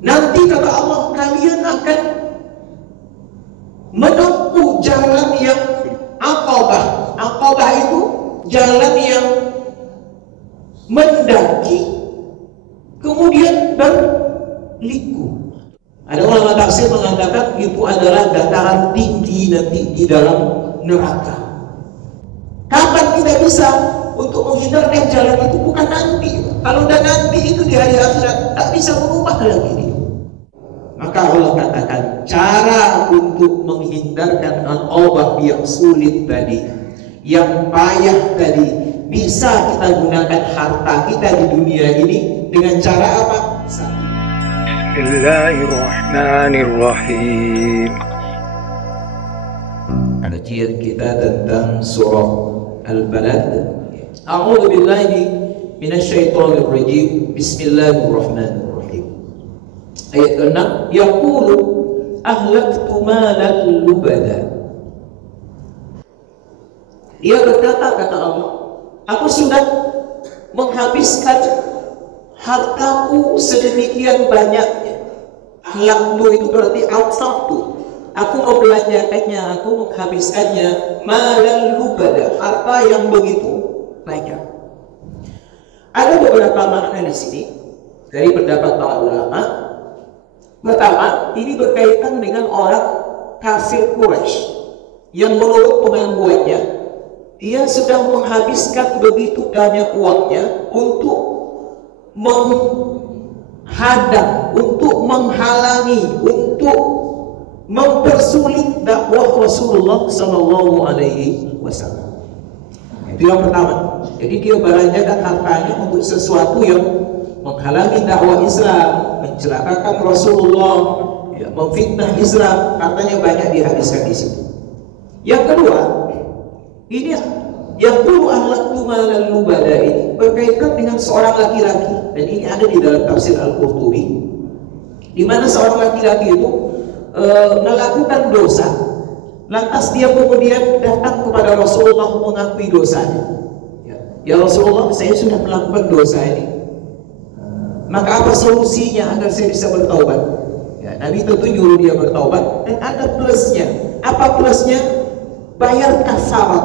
Nanti kata Allah, kalian akan menempuh jalan yang aqabah. Aqabah itu jalan yang mendaki kemudian berliku. Ada ulama tafsir mengatakan itu adalah dataran tinggi nanti di dalam neraka. Kapan kita bisa untuk menghindarkan jalan itu? Bukan nanti. Kalau udah nanti itu di hari akhirat tak bisa berubah lagi dia. Maka Allah katakan cara untuk menghindarkan aqabah yang sulit tadi, yang payah tadi, bisa kita gunakan harta kita di dunia ini dengan cara apa? Bismillahirrahmanirrahim. Kajian kita tentang surah Al-Balad. A'udzu billahi minasyaitonir rajim. Bismillahirrahmanirrahim. Ayat ke-6, yaqulu ahlaktu malan lubada. Dia berkata, kata Allah, aku sudah menghabiskan hartaku sedemikian banyaknya. Ahlaktu itu berarti outsaftu. Aku membelanjakannya, aku menghabiskannya. Malan lubada, harta yang begitu banyak. Ada beberapa makna di sini dari pendapat para ulama. Pertama, ini berkaitan dengan orang kafir Quraisy yang menurut pengakuannya dia sudah menghabiskan begitu banyak uangnya untuk menghadang, untuk menghalangi, untuk mempersulit dakwah Rasulullah Sallallahu Alaihi Wasallam. Itu yang pertama. Jadi dia belanjakan hartanya untuk sesuatu yang menghalangi dakwah Islam, mencelakakan Rasulullah, ya, memfitnah Islam. Hartanya banyak dihabiskan di situ. Yang kedua, ini yang perlu ahlaktu malan lubada ini berkaitan dengan seorang laki-laki, dan ini ada di dalam tafsir Al-Qurtubi, di mana seorang laki-laki itu melakukan dosa, lantas dia kemudian datang kepada Rasulullah mengakui dosanya. Ya Rasulullah, saya sudah melakukan dosa ini, maka apa solusinya agar saya bisa bertaubat? Ya, Nabi tentu nyuruh dia bertaubat, dan ada plusnya. Apa plusnya? Bayar kafarat,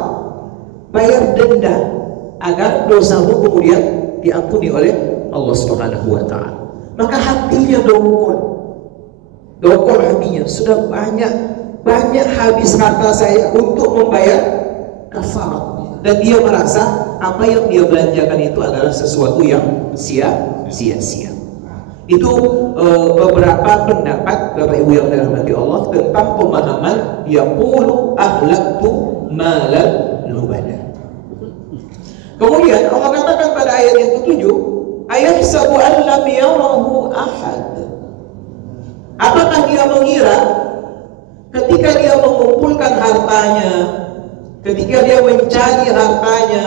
bayar denda, agar dosamu kemudian diampuni oleh Allah Subhanahu wa Ta'ala. Maka hatinya dongkol hatinya, sudah banyak habis harta saya untuk membayar kafarat, dan dia merasa apa yang dia belanjakan itu adalah sesuatu yang sia-sia. Itu beberapa pendapat Bapak Ibu yang dirahmati Allah tentang pemahaman yaqulu ahlaktu malan lubada. Kemudian Allah katakan pada ayat yang ke-7, ayahsabu an lam yarahu ahad. Apakah dia mengira ketika dia mengumpulkan hartanya, ketika dia mencari hartanya,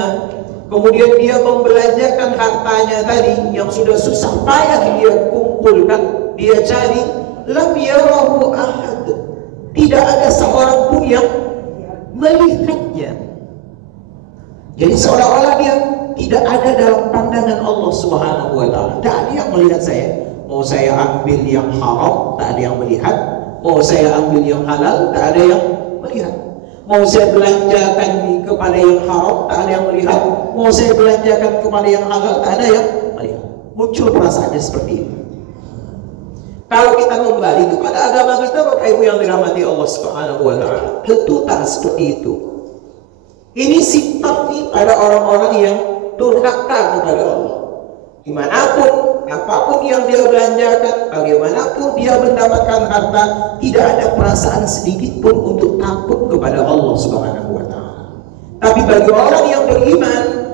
kemudian dia membelanjakan hartanya tadi yang sudah susah payah dia kumpulkan, dia cari, lam yarahu ahad, tidak ada seorang pun yang melihatnya. Jadi seolah-olah dia tidak ada dalam pandangan Allah Subhanahu wa Ta'ala. Tidak ada yang melihat saya. Mau saya ambil yang haram, tak ada yang melihat. Mau saya ambil yang halal, tak ada yang melihat. Mau saya belanjakan kepada yang haram, tak ada yang melihat. Mau saya belanjakan kepada yang halal, tak ada yang melihat. Muncul perasaannya seperti itu. Kalau kita kembali kepada agama kita, Bapak Ibu yang dirahmati Allah Subhanahu wa Ta'ala, tentu tak seperti itu. Ini sifat pada orang-orang yang durhaka kepada Allah. Dimanapun, apapun yang dia belanjakan, bagaimanapun dia mendapatkan harta, tidak ada perasaan sedikit pun untuk takut kepada Allah Subhanahu wa Ta'ala. Tapi bagi orang yang beriman,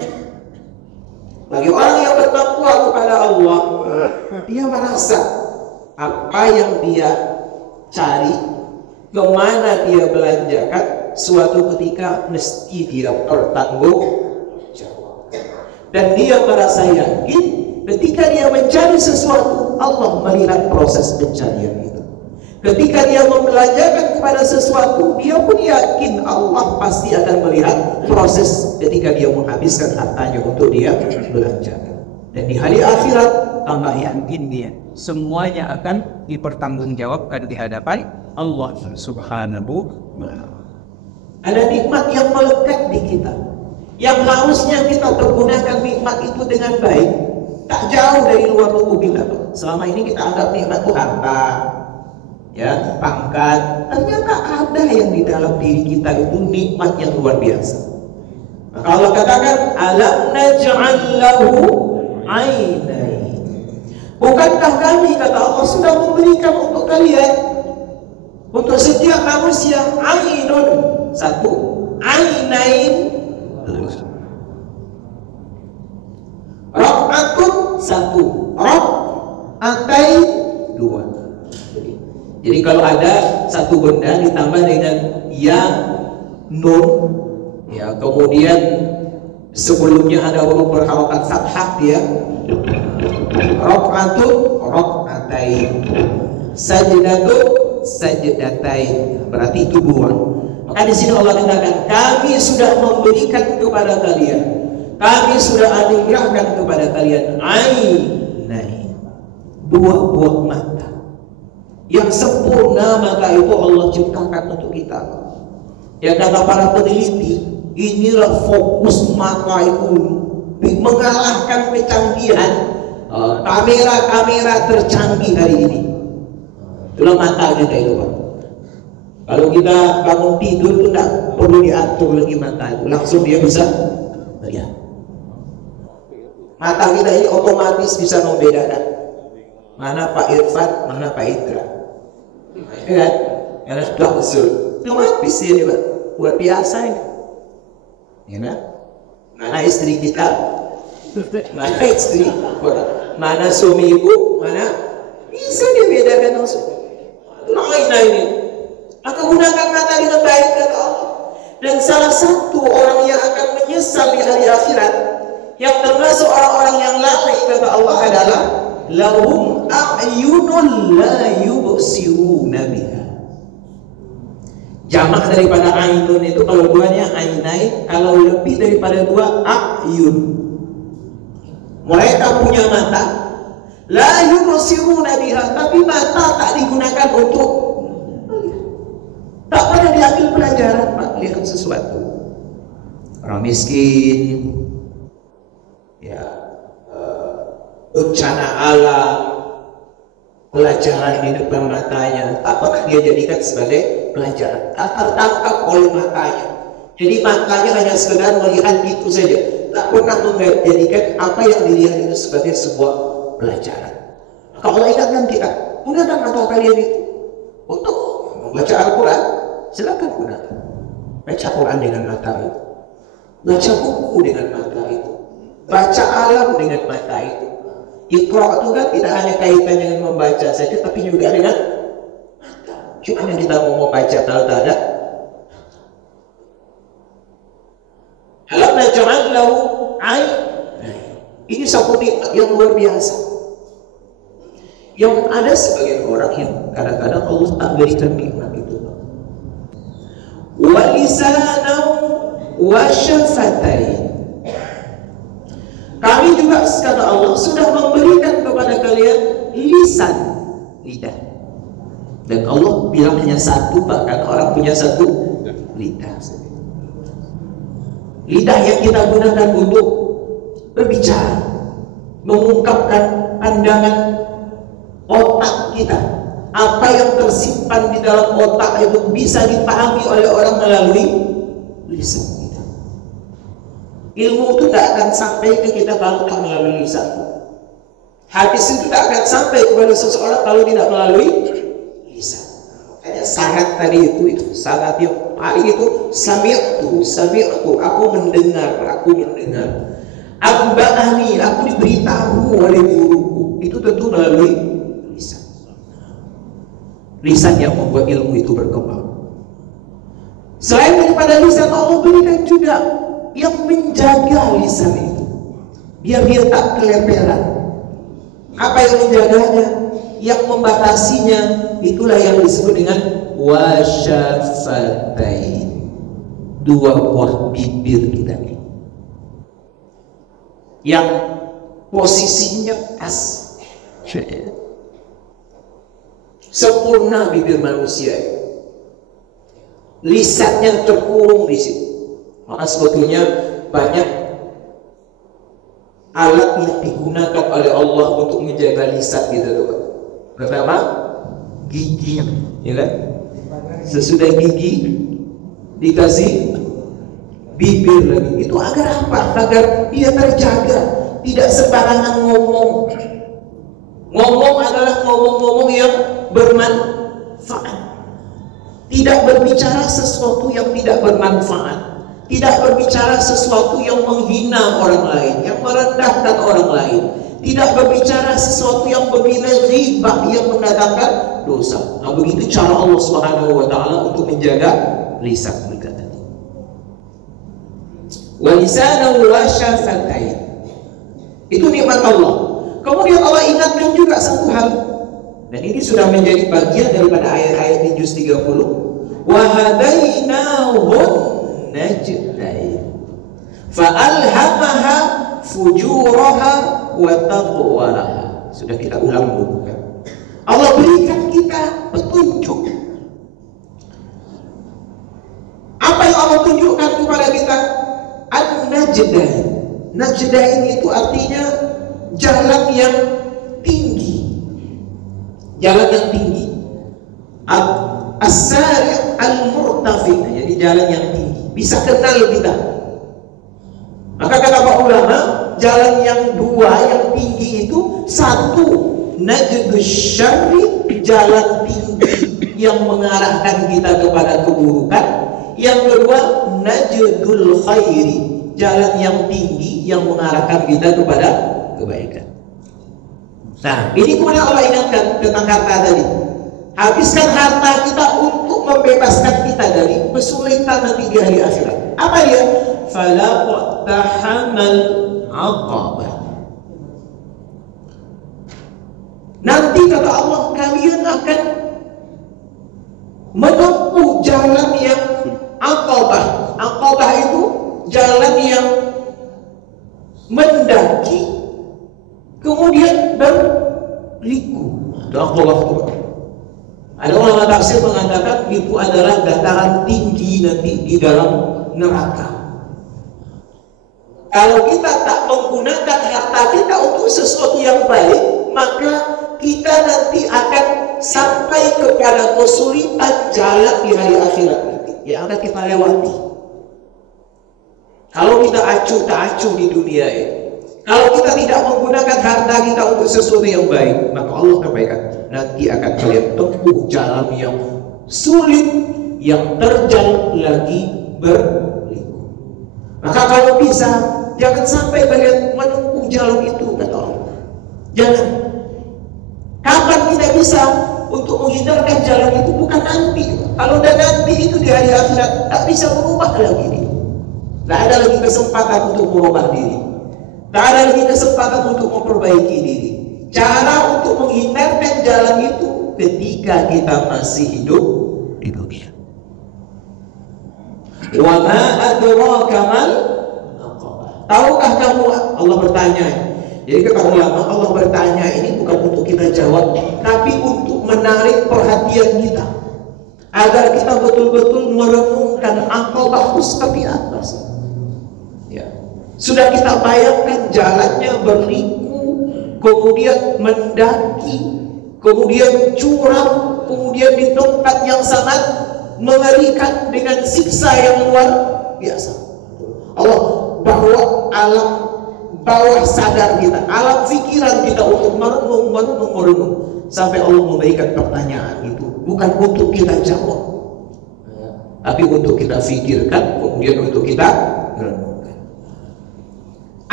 bagi orang yang bertakwa kepada Allah, dia merasa apa yang dia cari, kemana dia belanjakan, suatu ketika mesti dia bertanggung jawab. Dan dia merasa yakin ketika dia mencari sesuatu, Allah melihat proses pencarian itu. Ketika dia membelanjakan kepada sesuatu, dia pun yakin Allah pasti akan melihat proses ketika dia menghabiskan hartanya untuk dia belanjakan. Dan di hari akhirat tambah yakin dia semuanya akan dipertanggungjawabkan di hadapan Allah Subhanahu wa Ta'ala. Ada nikmat yang melekat di kita, yang harusnya kita pergunakan nikmat itu dengan baik. Tak jauh dari luar tubuh kita. Selama ini kita anggap nikmat itu harta, ya, pangkat. Ternyata ada yang di dalam diri kita itu nikmat yang luar biasa. Maka Allah katakan, alam naj'al lahu ainain. Bukankah kami, kata Allah, sudah memberikan untuk kalian, untuk setiap manusia, ainun, satu, ainain, rok'atun, satu, rok'atain, dua. Jadi kalau ada satu benda ditambah dengan ya, nun, ya, kemudian sebelumnya ada huruf berharokat fathah, ya, rok'atun, rok'atain, sajdatun, sajdatain, berarti itu dua. Maka di sini Allah katakan, kami sudah memberikan kepada kalian, kami sudah anugerahkan kepada kalian ainain, dua buah mata yang sempurna. Maka itu Allah ciptakan untuk kita. Ya, kata para peneliti, inilah fokus mata itu mengalahkan kecanggihan kamera-kamera tercanggih hari ini. Itulah mata kita itu, Pak. Kalau kita bangun tidur itu tidak perlu diatur lagi mata itu, langsung dia bisa melihat. Mata kita ini otomatis bisa membedakan mana Pak Irfan, mana Pak Indra. Ya kan? Karena sudah usul. Otomatis ini, Pak. Buat biasa ini. Ya kan? Mana istri kita? Mana istri? Mana suami ibu? Mana? Bisa dibedakan langsung. Nah ini. Maka gunakan mata dengan baik, kata Allah. Dan salah satu orang yang akan menyesal di hari akhirat, yang termasuk orang-orang yang lari, kata Allah, adalah lahum a'yunun la yubsiruna biha. Jamak daripada ainun itu kalau duanya ainain, kalau lebih daripada dua a'yun. Mereka punya mata, la yubsiruna biha, tapi mata tak digunakan untuk tak pernah diambil pelajaran, Pak, lihat sesuatu. Orang miskin, ya, bencana alam, pelajaran di depan matanya, tak pernah dia jadikan sebagai pelajaran. Tak tertangkap oleh matanya. Jadi matanya hanya sekedar melihat itu saja, tak pernah menjadikan apa yang dilihat itu sebagai sebuah pelajaran. Kalau ingatkan kita, gunakan mata kalian itu untuk membaca Al-Quran. Silakan gunakan. Baca Quran dengan mata itu, baca buku dengan mata itu, baca alam dengan mata itu. Iqra itu kan tidak hanya kaitan dengan membaca saja, tapi juga dengan mata. Cuma yang kita mau baca kalau tak ada. Alam naj'al lahu ain. Ini satu nikmat yang luar biasa. Yang ada sebagian orang yang kadang-kadang Allah tak berikan nikmat itu. Wa lisanan wa syafatain. Kami juga, kata Allah, sudah memberikan kepada kalian lisan, lidah. Dan Allah bilang hanya satu, bahkan orang punya satu lidah. Lidah yang kita gunakan untuk berbicara, mengungkapkan pandangan otak kita. Apa yang tersimpan di dalam otak itu bisa dipahami oleh orang melalui lisan kita. Ilmu itu tidak akan sampai ke kita kalau tak melalui lisan. Hadis itu tidak akan sampai kepada seseorang kalau tidak melalui lisan. Makanya syarat tadi itu syarat yang paling itu sami'tu, aku mendengar. Amba'ani, aku diberitahu oleh guruku. Itu tentu melalui lisan. Lisan yang membuat ilmu itu berkembang. Selain daripada lisan, Allah berikan juga yang menjaga lisan itu, biar dia tak keleperan. Apa yang menjaganya, yang membatasinya, itulah yang disebut dengan wasyafatain, dua buah bibir kita yang posisinya pas Sempurna bibir manusia, lisannya terkurung di situ. Maka sebetulnya banyak alat yang digunakan oleh Allah untuk menjaga lisan kita tuh. Pertama, gigi, ya kan? Sesudah gigi dikasih bibir lagi. Itu agar apa? Agar dia terjaga, tidak sembarangan ngomong. Ngomong adalah ngomong-ngomong yang bermanfaat. Tidak berbicara sesuatu yang tidak bermanfaat. Tidak berbicara sesuatu yang menghina orang lain, yang merendahkan orang lain. Tidak berbicara sesuatu yang bernilai riba, yang mendatangkan dosa. Nah, begitu cara Allah Subhanahu wa taala untuk menjaga lisan kita tadi. Wa lisanahu wa syafatain. Itu nikmat Allah. Kemudian Allah ingatkan juga satu hal. Dan ini sudah menjadi bagian daripada ayat-ayat di juz 30. Wa hadainahun najdain. Fa alhamaha fujuraha wa taqwaha. Sudah kita ulang dulu kan. Allah berikan kita petunjuk. Apa yang Allah tunjukkan kepada kita? An-najdain. Najdain itu artinya jalan yang tinggi. Jalan yang tinggi. As-sari' al-murtafi. Jadi jalan yang tinggi. Bisa kenal kita. Maka kata para ulama, jalan yang dua yang tinggi itu, satu najdus syarri, jalan tinggi yang mengarahkan kita kepada keburukan. Yang kedua najdul khairi, jalan yang tinggi yang mengarahkan kita kepada kebaikan. Nah, ini kemudian Allah ingatkan tentang harta tadi. Habiskan harta kita untuk membebaskan kita dari kesulitan nanti di hari akhirat. Apa dia? Fala tahamal aqabah. Nanti kata Allah, kalian akan menempuh jalan yang aqabah. Aqabah itu jalan yang mendaki kemudian berliku. Itu aqabah itu. Ada ulama tafsir mengatakan itu adalah dataran tinggi nanti di dalam neraka. Kalau kita tak menggunakan harta kita untuk sesuatu yang baik, maka kita nanti akan sampai kepada kesulitan jalan di hari akhirat nanti yang akan kita lewati. Kalau kita acuh tak acuh di dunia ini, kalau kita tidak menggunakan harta kita untuk sesuatu yang baik, maka Allah kebaikan nanti akan kalian tempuh jalan yang sulit, yang terjal lagi berliku. Maka kalau bisa, jangan sampai kalian menempuh jalan itu, kata Allah. Jangan. Kapan kita bisa untuk menghindarkan jalan itu? Bukan nanti. Kalau udah nanti itu di hari akhirat, tak bisa merubah lagi diri. Tak ada lagi kesempatan untuk merubah diri. Tak ada lagi kesempatan untuk memperbaiki diri. Cara untuk menghindarkan jalan itu ketika kita masih hidup di dunia. Wa ma adraka mal aqabah. Tahukah kamu? Allah bertanya. Jadi kata ulama, Allah bertanya ini bukan untuk kita jawab, tapi untuk menarik perhatian kita agar kita betul-betul merenungkan aqabah itu seperti apa sih? Ya. Sudah kita bayangkan jalannya berliku, kemudian mendaki, kemudian curam, kemudian di tempat yang sangat mengerikan dengan siksa yang luar biasa. Allah bawa alam bawah sadar kita, alam pikiran kita untuk merenung sampai Allah memberikan pertanyaan itu bukan untuk kita jawab, tapi untuk kita pikirkan, kemudian untuk kita renungkan.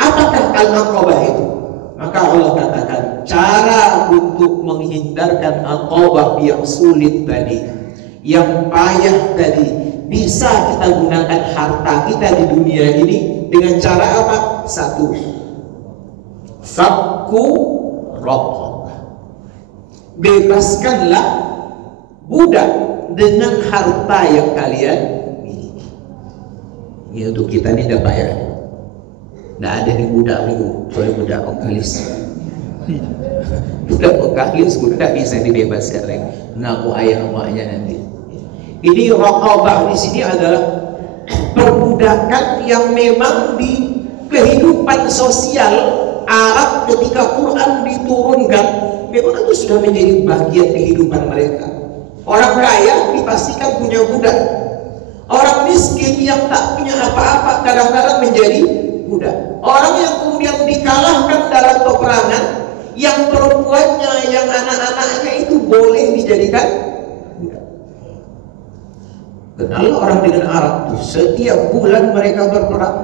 Apakah al-aqabah itu? Maka Allah katakan cara untuk menghindarkan aqabah yang sulit tadi, yang payah tadi, bisa kita gunakan harta kita di dunia ini dengan cara apa? Satu, fakku raqabah, bebaskanlah budak dengan harta yang kalian miliki. Ini untuk kita ini tidak payah. Tidak ada di budak ini, kalau budak okalis. Budak Mekah sudah bisa dibebaskan lagi. Ngaku ayah emaknya nanti. Ini raqabah di sini adalah perbudakan yang memang di kehidupan sosial Arab ketika Quran diturunkan memang itu sudah menjadi bagian kehidupan mereka. Orang kaya dipastikan punya budak. Orang miskin yang tak punya apa-apa kadang-kadang menjadi budak. Orang yang kemudian dikalahkan dalam peperangan, yang perempuannya, yang anak-anaknya itu boleh dijadikan budak. Kenal orang dengan Arab itu setiap bulan mereka berperang.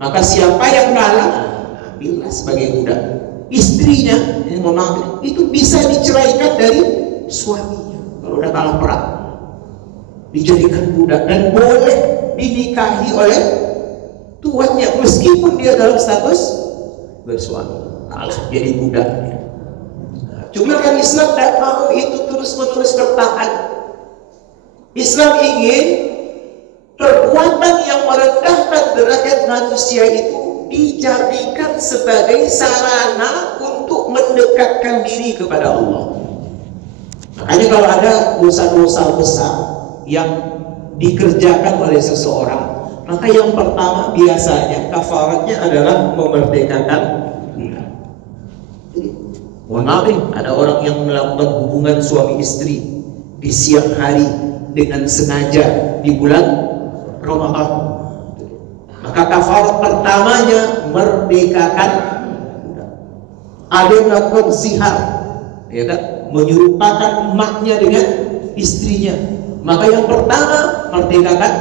Maka siapa yang kalah, ambillah sebagai budak. Istrinya yang mengambil itu bisa diceraikan dari suaminya kalau udah kalah perang, dijadikan budak dan boleh dinikahi oleh tuannya meskipun dia dalam status bersuami. Kalau jadi budaknya. Cuma kan Islam tidak mau itu terus-menerus bertahan. Islam ingin perbuatan yang merendahkan derajat manusia itu dijadikan sebagai sarana untuk mendekatkan diri kepada Allah. Makanya kalau ada dosa-dosa besar yang dikerjakan oleh seseorang, maka yang pertama biasanya kafaratnya adalah memerdekakan budak. Mohon maaf nih, ada orang yang melakukan hubungan suami istri di siang hari dengan sengaja di bulan Ramadan. Maka kafarat pertamanya merdekakan budak. Ada yang melakukan zihar, ya kan? Menyerupakan emaknya dengan istrinya. Maka yang pertama merdekakan.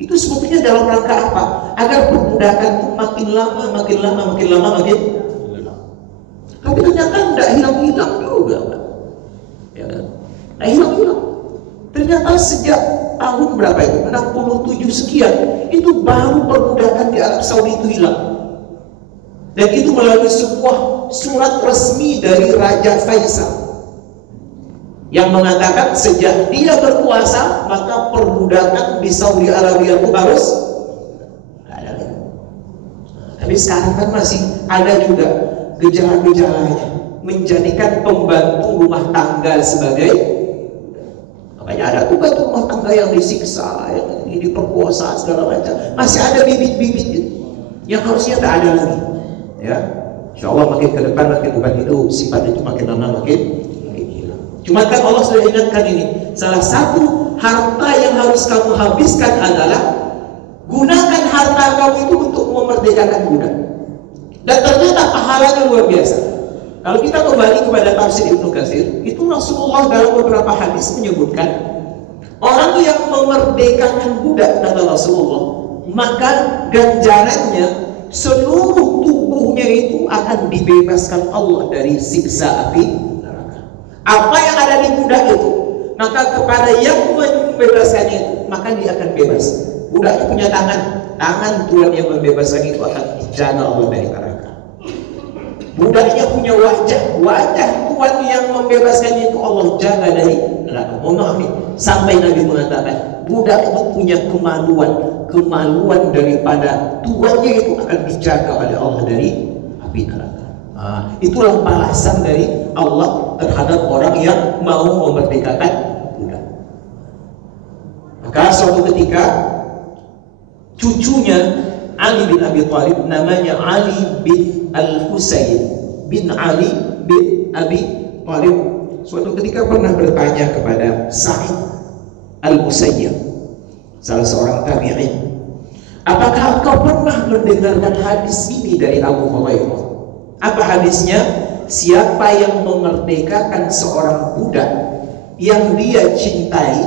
Itu sebetulnya dalam rangka apa? Agar perbudakan itu makin lama. Tapi ternyata tidak hilang-hilang juga, ya kan? Tidak hilang-hilang. Ternyata sejak tahun berapa itu? 67 sekian, itu baru perbudakan di Arab Saudi itu hilang. Dan itu melalui sebuah surat resmi dari Raja Faisal yang mengatakan sejak dia berkuasa maka perbudakan di Saudi Arabia itu harus ada. Tapi sekarang kan masih ada juga gejala-gejalanya, menjadikan pembantu rumah tangga sebagai, makanya ada tuh rumah tangga yang disiksa, yang diperkosa segala macam. Masih ada bibit-bibit gitu, yang harusnya tak ada lagi. Ya, insya Allah makin ke depan makin bukan itu sifatnya itu makin lama makin hilang. Cuma kan Allah sudah ingatkan ini, salah satu harta yang harus kamu habiskan adalah gunakan harta kamu itu untuk memerdekakan budak. Dan ternyata pahalanya luar biasa. Kalau kita kembali kepada tafsir Ibnu Katsir, itu Rasulullah dalam beberapa hadis menyebutkan orang yang memerdekakan budak, kata Rasulullah, maka ganjarannya seluruh tubuhnya itu akan dibebaskan Allah dari siksa api neraka. Apa yang ada di budak itu, maka kepada yang membebaskannya itu, maka dia akan bebas. Budak itu punya tangan Tuhan yang membebaskan itu akan dijaga Allah dari neraka. Budaknya punya wajah Tuhan yang membebaskannya itu Allah jaga dari neraka. Mohon maaf nih, sampai Nabi mengatakan budak itu punya kemaluan daripada tuannya itu akan dijaga oleh Allah dari api neraka. Itulah balasan dari Allah terhadap orang yang mau memerdekakan budak. Maka suatu ketika cucunya Ali bin Abi Thalib, namanya Ali bin Al-Husayn bin Ali bin Abi Thalib, suatu ketika pernah bertanya kepada Sa'id Al-Musayyab, salah seorang tabi'in, apakah kau pernah mendengarkan hadis ini dari Abu Hurairah? Apa hadisnya? Siapa yang memerdekakan seorang budak yang dia cintai,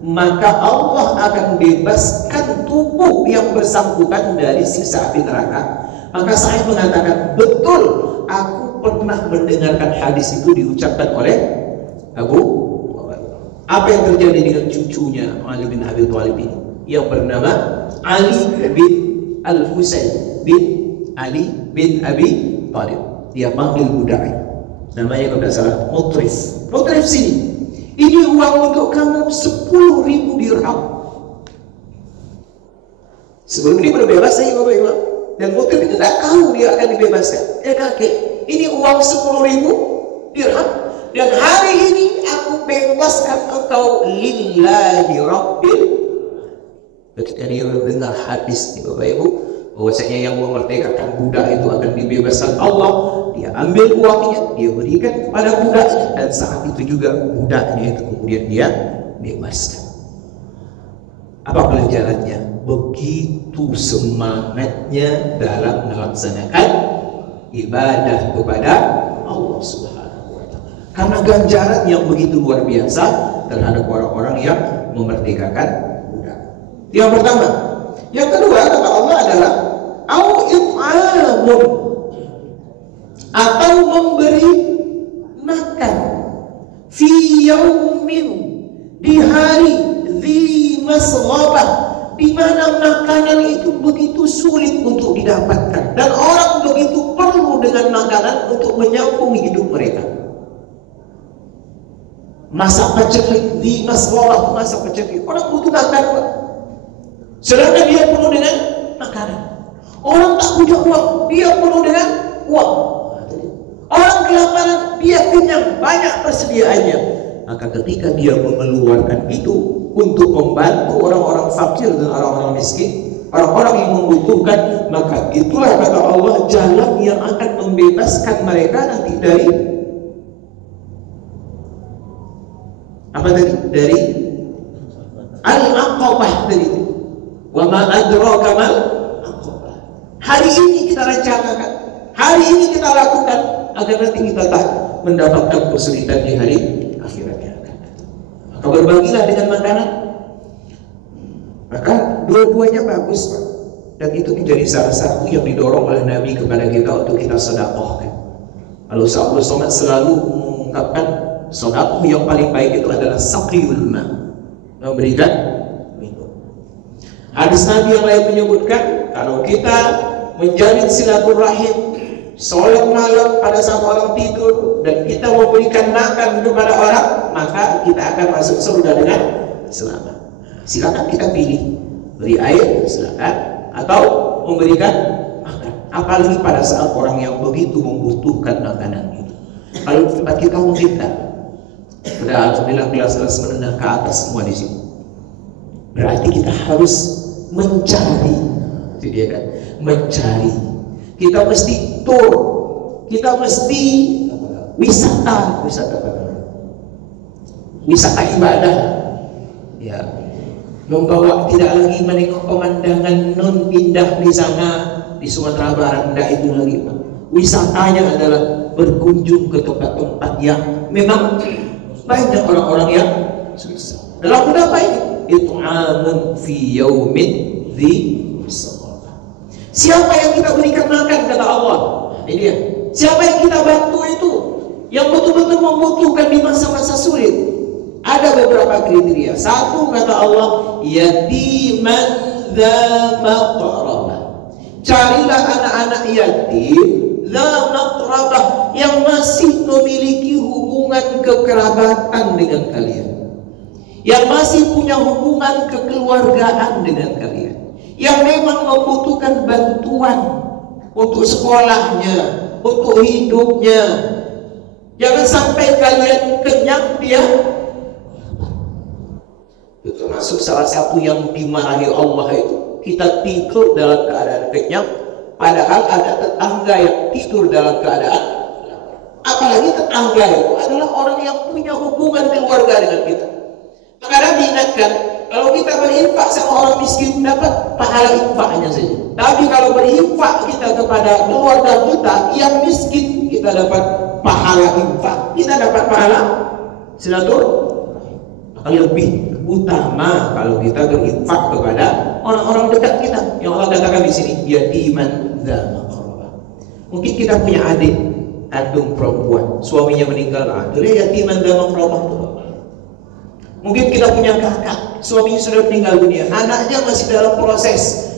maka Allah akan bebaskan tubuh yang bersangkutan dari siksa api neraka. Maka saya mengatakan, betul, aku pernah mendengarkan hadis itu diucapkan oleh Abu. Apa yang terjadi dengan cucunya Ali bin Abi Thalib ini, yang bernama Ali bin Al-Husayn bin Ali bin Abi Thalib? Dia panggil budak, namanya kalau tidak salah Mutrif. Mutrif sini, ini uang untuk kamu 10.000 dirham. Sebelum dia berbebas saya Bapak Ibu, dan Mutrif itu tidak tahu dia akan dibebaskan. Ya kakek, ini uang 10.000 dirham, dan hari ini aku bebaskan engkau lillahi rabbil. Ketika dia mendengar hadis Bapak Ibu bahwasanya yang memerdekakan budak itu akan dibebaskan Allah, dia ambil uangnya, dia berikan kepada budak, dan saat itu juga budaknya itu kemudian dia bebaskan. Apa pelajarannya? Begitu semangatnya dalam melaksanakan ibadah kepada Allah Subhanahu wa Ta'ala, karena ganjaran yang begitu luar biasa terhadap orang-orang yang memerdekakan budak. Yang pertama. Yang kedua kata Allah adalah au it'amun, atau memberi makan fi yaumin, di hari dzi masghabah, di mana makanan itu begitu sulit untuk didapatkan dan orang begitu perlu dengan makanan untuk menyambung hidup mereka. Masa paceklik di masghabah, masa paceklik, orang butuh makan, sedangkan dia penuh dengan makanan. Orang tak punya uang, dia penuh dengan uang. Orang kelaparan, dia kenyang, banyak persediaannya. Maka ketika dia mengeluarkan itu untuk membantu orang-orang fakir dan orang-orang miskin, orang-orang yang membutuhkan, maka itulah kata Allah jalan yang akan membebaskan mereka nanti dari apa tadi? Dari al-aqabah tadi. Wa ma adraka mal aqabah. Hari ini kita rencanakan, hari ini kita lakukan agar nanti kita tak mendapatkan kesulitan di hari akhirat yang akan datang. Maka berbagilah dengan makanan. Maka dua-duanya bagus, Pak. Dan itu menjadi salah satu yang didorong oleh Nabi kepada kita untuk kita sedekahkan. Kalau Rasulullah SAW selalu mengungkapkan sedekah yang paling baik itu adalah saqiyul ma, memberikan minum. Hadis Nabi yang lain menyebutkan kalau kita menjalin silaturahim, sholat malam pada saat orang tidur, dan kita memberikan makan kepada orang, maka kita akan masuk surga dengan selamat. Silakan kita pilih, beri air silakan, atau memberikan makan. Apalagi pada saat orang yang begitu membutuhkan makanan itu. Kalau tempat kita meminta, sudah alhamdulillah kelas-kelas menengah ke atas semua di sini. Berarti kita harus mencari, itu dia kan, mencari. Kita mesti tur, kita mesti wisata ibadah, ya, membawa tidak lagi menengok pemandangan non indah di sana di Sumatera Barat, tidak itu lagi. Wisatanya adalah berkunjung ke tempat-tempat yang memang banyak orang-orang yang susah. Dalam apa ini? It'amun fi yaumin dzi masghabah. Siapa yang kita berikan makan kata Allah? Ini dia. Siapa yang kita bantu itu yang betul-betul membutuhkan di masa-masa sulit? Ada beberapa kriteria. Satu kata Allah, yatiman dza maqrabah. Carilah anak-anak yatim dza maqrabah yang masih memiliki hubungan kekerabatan dengan kalian, yang masih punya hubungan kekeluargaan dengan kalian, yang memang membutuhkan bantuan untuk sekolahnya, untuk hidupnya. Jangan sampai kalian kenyang dia. Itu termasuk salah satu yang dimarahi Allah itu. Kita tidur dalam keadaan kenyang, padahal ada tetangga yang tidur dalam keadaan. Apalagi tetangga itu adalah orang yang punya hubungan keluarga dengan kita. Kadang diingatkan, kalau kita berinfak sama orang miskin dapat pahala infaknya saja. Tapi kalau berinfak kita kepada keluarga kita yang miskin, kita dapat pahala infak. Kita dapat pahala silaturahmi. Lebih utama kalau kita berinfak kepada orang-orang dekat kita. Yang Allah katakan di sini, yatiman dza maqrabah. Mungkin kita punya adik kandung perempuan, suaminya meninggal, dia yatiman dza maqrabah. Mungkin kita punya kakak, suaminya sudah meninggal dunia, anaknya masih dalam proses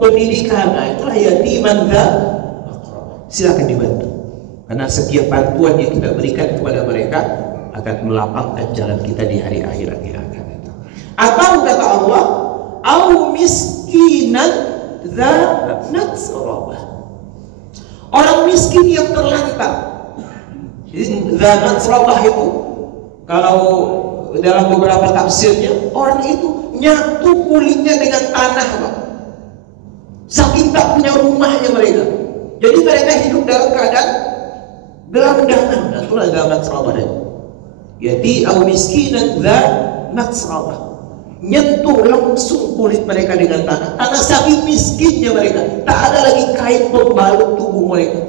pendidikan, itulah yatiman dza maqrabah. Silakan dibantu, karena setiap bantuan yang kita berikan kepada mereka akan melapangkan jalan kita di hari akhirat yang akan datang. Atau kata Allah, au miskinan dza masghabah, orang miskin yang terlantar. Jadi zaman serabah itu, kalau dalam beberapa tafsirnya, orang itu nyatu kulitnya dengan tanah, Pak. Saking tak punya rumahnya mereka. Jadi mereka hidup dalam keadaan gelandangan. Dan itulah zaman serabah itu. Jadi au miskinan dza matsrabah. Nyentuh langsung kulit mereka dengan tanah. Karena saking miskinnya mereka, tak ada lagi kain pembalut tubuh mereka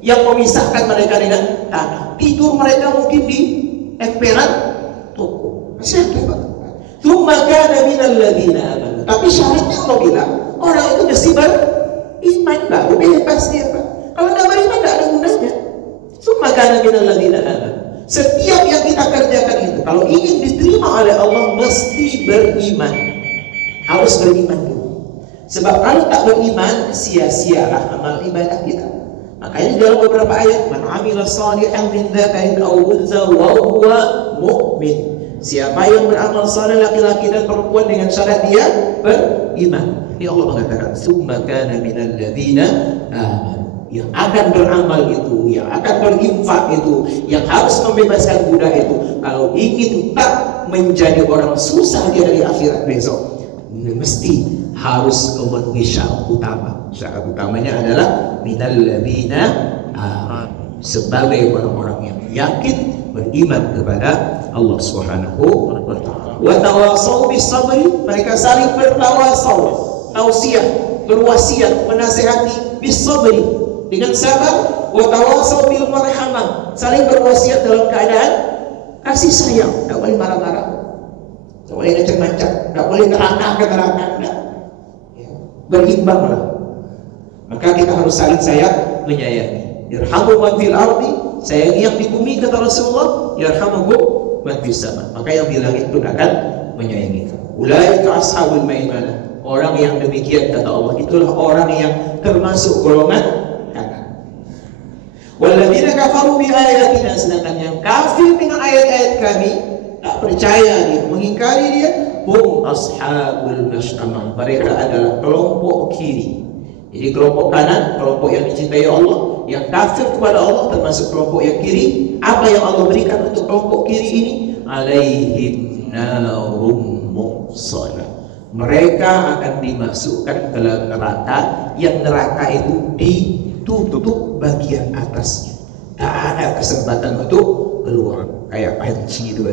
yang memisahkan mereka dengan tanah. Tidur mereka mungkin di emperan toko. Siapa Pak? Tsumma kana minal ladzina amanu. Tapi syaratnya Allah bilang, orang itu mesti beriman baru bebas dia, Pak. Kalau tidak beriman tidak ada gunanya. Tsumma kana minal ladzina amanu. Setiap yang kita kerjakan itu, kalau ingin diterima oleh Allah, mesti beriman. Harus beriman dulu. Sebab kalau tak beriman, sia-sialah amal ibadah kita. Makanya dalam beberapa ayat, man amila shalihan min dzakarin aw untha wa huwa mu'min. Siapa yang beramal saleh laki-laki dan perempuan dengan syarat dia beriman. Ini Allah mengatakan, "Tsumma kana minal ladzina amanu." Yang akan beramal itu, yang akan berinfak itu, yang harus membebaskan budak itu, kalau ingin tak menjadi orang susah di hari akhirat besok, mesti harus memenuhi syarat utama. Syarat utamanya adalah minal ladzina amanu, sebagai orang-orang yang yakin beriman kepada Allah Subhanahu wa taala. Wa tawasau bis sabri, mereka saling bertawasau, tausiah, berwasiat, menasihati bis sabri, dengan sabar. Wa tawasau bil marhamah, saling berwasiat dalam keadaan kasih sayang. Tak boleh marah-marah, tak boleh ngecek-ngecek, tak boleh neraka-neraka, berimbanglah. Maka kita harus saling sayang menyayangi. Yarhamu man fil ardi, sayangi yang di bumi, kata Rasulullah, yarhamukum man fis sama. Maka yang di langit pun akan menyayangi kamu. Ulaika ashabul maimanah, orang yang demikian kata Allah, itulah orang yang termasuk golongan kanan. Walladzina kafaru bi ayatina, sedangkan yang kafir dengan ayat-ayat kami, tak percaya dia, mengingkari dia, hum ashabul masyamah, mereka adalah kelompok kiri. Jadi kelompok kanan, kelompok yang dicintai Allah, yang kafir kepada Allah, termasuk kelompok yang kiri. Apa yang Allah berikan untuk kelompok kiri ini? Alaihim narum muqsadah. Mereka akan dimasukkan ke dalam neraka, yang neraka itu ditutup bagian atasnya. Tak ada kesempatan untuk keluar. Kayak pancing itu,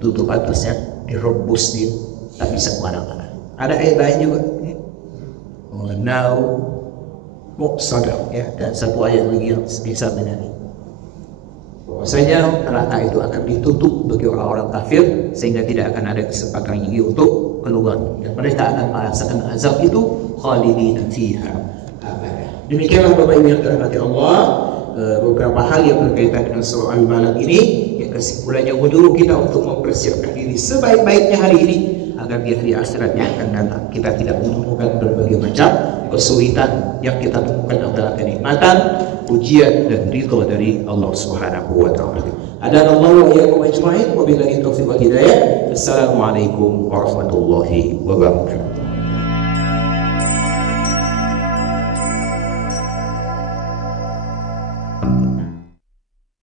tutup atasnya, direbus dia, tak bisa kemana-mana. Ada ayat lain juga. Now muqsadah, ya, dan satu ayat lagi yang bisa menyanyi. Bahwasanya neraka itu akan ditutup bagi orang-orang kafir, sehingga tidak akan ada kesempatan lagi untuk keluar, dan mereka akan merasakan azab itu khalidina fiha abada. Demikianlah Bapak Ibu yang dirahmati Allah, beberapa hal yang berkaitan dengan surah Al-Balad ini, yang kesimpulannya menyuruh kita untuk mempersiapkan diri sebaik-baiknya hari ini, agar di hari akhirat yang akan datang kita tidak menemukan berbagai macam kesulitan. Yang kita temukan adalah kenikmatan, ujian dan ridho dari Allah Subhanahu wa taala. Adanallahu wa iyyakum ajma'in, wabillahi taufiq wal hidayah. Assalamualaikum warahmatullahi wabarakatuh.